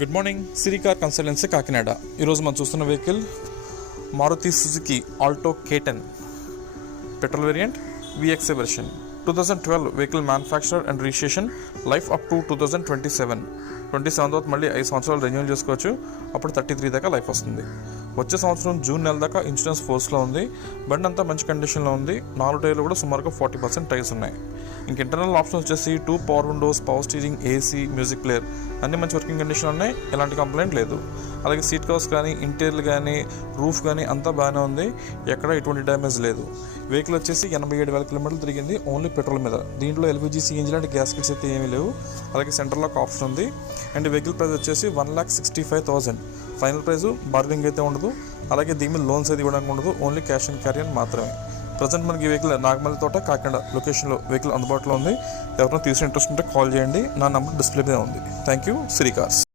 Good morning, Siri car consultancy Kakinada. ఈరోజు మనం చూస్తున్న vehicle Maruti Suzuki Alto K10 petrol variant VXA version. 2012 vehicle manufacture and registration, life up to 2027 తర్వాత మళ్ళీ 5 సంవత్సరాలు renewal చేసుకోవచ్చు. అప్పుడు 33 దాకా లైఫ్ వస్తుంది. వచ్చే సంవత్సరం జూన్ నెల దాకా ఇన్సూరెన్స్ ఫోర్స్లో ఉంది. బండి అంతా మంచి కండిషన్లో ఉంది. 4 టైర్లు కూడా సుమారుగా 40% టైర్స్ ఉన్నాయి. ఇంక ఇంటర్నల్ ఆప్షన్స్ వచ్చేసి 2 power Windows, power steering, AC, music player అన్నీ మంచి వర్కింగ్ కండిషన్లో ఉన్నాయి. ఎలాంటి కంప్లైంట్ లేదు. అలాగే సీట్ కవర్స్ కానీ, ఇంటీరియర్ కానీ, రూఫ్ కానీ అంతా బాగానే ఉంది. ఎక్కడ ఎటువంటి డ్యామేజ్ లేదు. వెహికల్ వచ్చేసి 87,000 కిలోమీటర్లు తిరిగింది ఓన్లీ పెట్రోల్ మీద. దీంట్లో LPG, CNG లాంటి గ్యాస్ కిట్స్ అయితే ఏమీ లేవు. అలాగే సెంటర్ లాక్ ఆప్షన్ ఉంది. అండ్ వెహికల్ ప్రైస్ వచ్చేసి 1,65,000. ఫైనల్ ప్రైస్ బార్గెనింగ్ అయితే ఉండదు. అలాగే దీని మీద లోన్స్ అయితే ఇవ్వడానికి ఉండదు. ఓన్లీ క్యాష్ అండ్ క్యారీ అని మాత్రమే. ప్రజెంట్ మనకి వెహికల్ నాగమల్లి తోట కాకినాడ లొకేషన్లో వెహికల్ అందుబాటులో ఉంది. ఎవరైనా తీసుకునే ఇంట్రెస్ట్ ఉంటే కాల్ చేయండి. నా నెంబర్ డిస్ప్లే మీద ఉంది. Thank you, Siri cars.